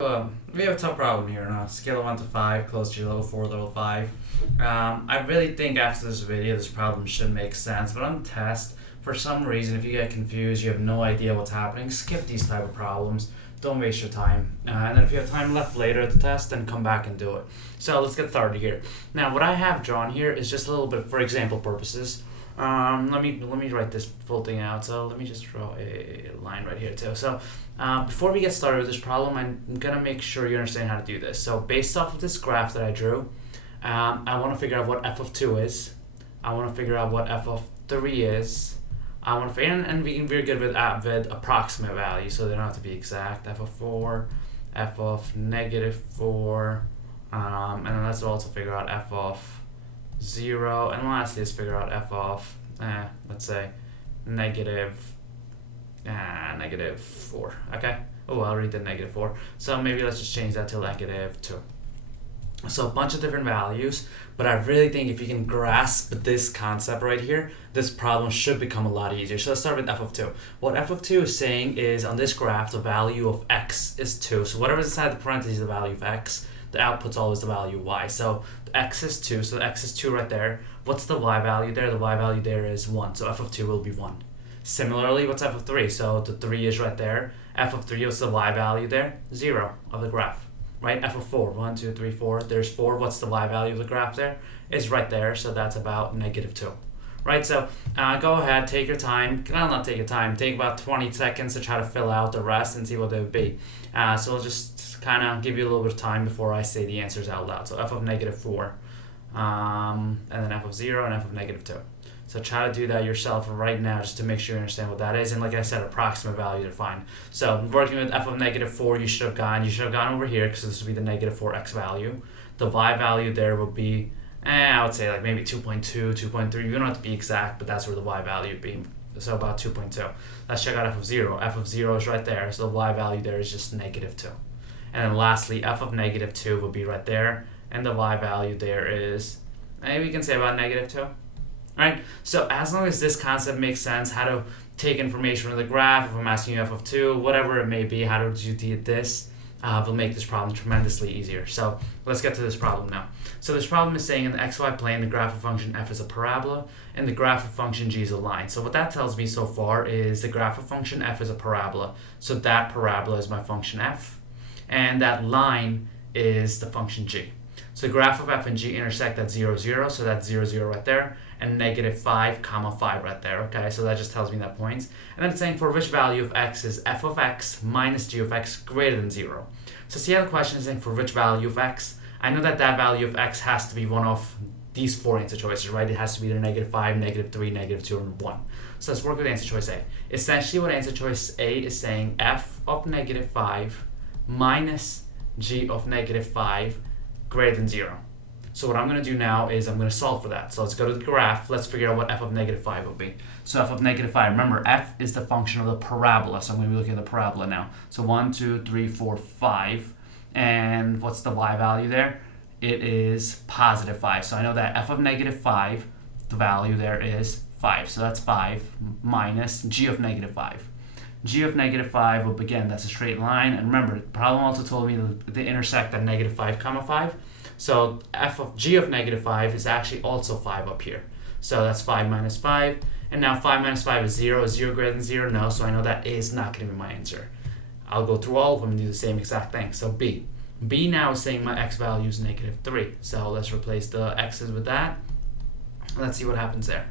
We have a tough problem here on a scale of 1 to 5, close to level 4, level 5. I really think after this video, this problem should make sense, but on the test, for some reason, if you get confused, you have no idea what's happening, skip these type of problems. Don't waste your time. And then if you have time left later at the test, then come back and do it. So let's get started here. Now, what I have drawn here is just a little bit for example purposes. Let me write this full thing out. So let me just draw a line right here too. So before we get started with this problem, I'm gonna make sure you understand how to do this. So based off of this graph that I drew, I want to figure out what f of 2 is. I want to figure out what f of 3 is. I want to figure, and we're good with approximate values, so they don't have to be exact. F of 4, f of negative 4, and then let's also figure out f of 0, and lastly let's figure out f of, let's say, negative 4, okay? Oh, I already did negative 4, so maybe let's just change that to negative 2. So a bunch of different values, but I really think if you can grasp this concept right here, this problem should become a lot easier. So let's start with f of 2. What f of 2 is saying is on this graph, the value of x is 2. So whatever's inside the parentheses is the value of x. The output's always the value of y. So the x is 2, so the x is 2 right there. What's the y value there? The y value there is 1, so f of 2 will be 1. Similarly, what's f of 3? So the 3 is right there. F of 3, what's the y value there? 0 of the graph. Right, f of 4, 1, 2, 3, 4, there's 4, what's the y value of the graph there? It's right there, so that's about negative 2. Right, so go ahead, take your time, well, not take your time, take about 20 seconds to try to fill out the rest and see what they would be. So I'll just kind of give you a little bit of time before I say the answers out loud. So f of negative 4, and then f of 0, and f of negative 2. So try to do that yourself right now just to make sure you understand what that is. And like I said, approximate values are fine. So working with f of negative 4, you should have gone over here because this would be the negative 4x value. The y value there would be, I would say like maybe 2.2, 2.3. You don't have to be exact, but that's where the y value would be. So about 2.2. Let's check out f of 0. F of 0 is right there. So the y value there is just negative 2. And then lastly, f of negative 2 would be right there. And the y value there is, maybe we can say about negative 2. Right? So as long as this concept makes sense, how to take information from the graph, if I'm asking you f of 2, whatever it may be, how do you do this, will make this problem tremendously easier. So let's get to this problem now. So this problem is saying in the xy plane, the graph of function f is a parabola, and the graph of function g is a line. So what that tells me so far is the graph of function f is a parabola. So that parabola is my function f, and that line is the function g. So the graph of f and g intersect at 0, 0, so that's 0, 0 right there, and negative 5, comma 5 right there, okay? So that just tells me that points. And then it's saying for which value of x is f of x minus g of x greater than 0. So see how the question is saying for which value of x? I know that that value of x has to be one of these 4 answer choices, right? It has to be either negative 5, negative 3, negative 2, or 1. So let's work with answer choice A. Essentially what answer choice A is saying f of negative 5 minus g of negative 5 greater than 0. So what I'm going to do now is I'm going to solve for that. So let's go to the graph. Let's figure out what f of negative 5 will be. So f of negative 5, remember f is the function of the parabola. So I'm going to be looking at the parabola now. So 1, 2, 3, 4, 5. And what's the y value there? It is positive 5. So I know that f of negative 5, the value there is 5. So that's 5 minus g of negative 5. G of negative 5, well, again, that's a straight line. And remember, the problem also told me they intersect at negative 5, comma 5. So f of g of negative 5 is actually also 5 up here. So that's 5 minus 5. And now 5 minus 5 is 0. Is 0 greater than 0? No. So I know that A is not going to be my answer. I'll go through all of them and do the same exact thing. So B. B now is saying my x value is negative 3. So let's replace the x's with that. Let's see what happens there.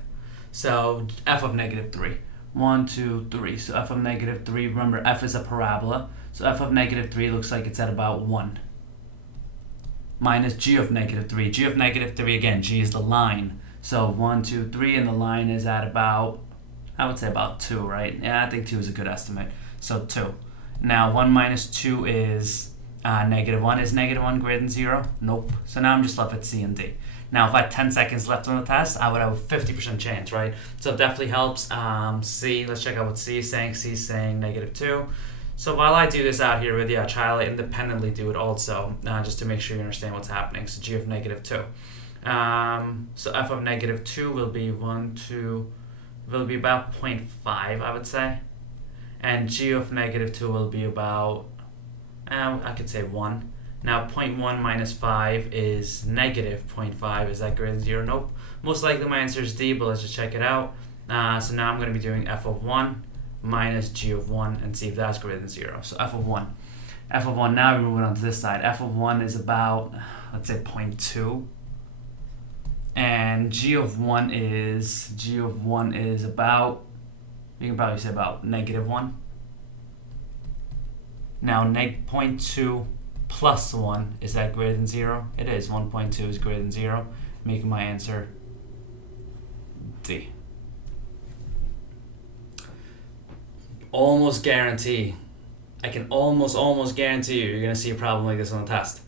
So f of negative 3. 1, 2, 3. So f of negative 3, remember f is a parabola. So f of negative 3 looks like it's at about 1. Minus g of negative 3. G of negative 3, again, g is the line. So 1, 2, 3, and the line is at about, I would say about 2, right? Yeah, I think 2 is a good estimate. So 2. Now 1 minus 2 is negative 1. Is negative 1 greater than 0? Nope. So now I'm just left with C and D. Now if I had 10 seconds left on the test, I would have a 50% chance, right? So it definitely helps. C, let's check out what C is saying. C is saying negative 2. So while I do this out here with you, I try to independently do it also, just to make sure you understand what's happening. So g of negative 2. So f of negative 2 will be will be about 0.5, I would say. And g of negative 2 will be about I could say 1. Now 0.1 minus 5 is negative 0.5. Is that greater than 0? Nope. Most likely my answer is D, but let's just check it out. So now I'm going to be doing f of 1 minus g of 1 and see if that's greater than 0. So f of 1. F of 1, now we're moving on to this side. F of 1 is about, let's say 0.2. And g of 1 is about, you can probably say about negative 1. Now, 0.2 plus 1, is that greater than 0? It is. 1.2 is greater than 0, making my answer D. Almost guarantee. I can almost guarantee you're going to see a problem like this on the test.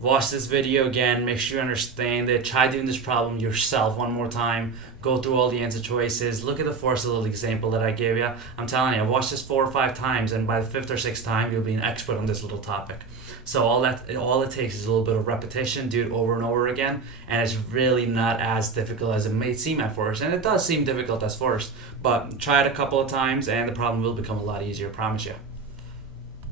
Watch this video again, make sure you understand it, try doing this problem yourself one more time, go through all the answer choices, look at the first little example that I gave you. I'm telling you, watch this 4 or 5 times, and by the 5th or 6th time, you'll be an expert on this little topic. So all it takes is a little bit of repetition, do it over and over again, and it's really not as difficult as it may seem at first. And it does seem difficult at first, but try it a couple of times and the problem will become a lot easier, I promise you.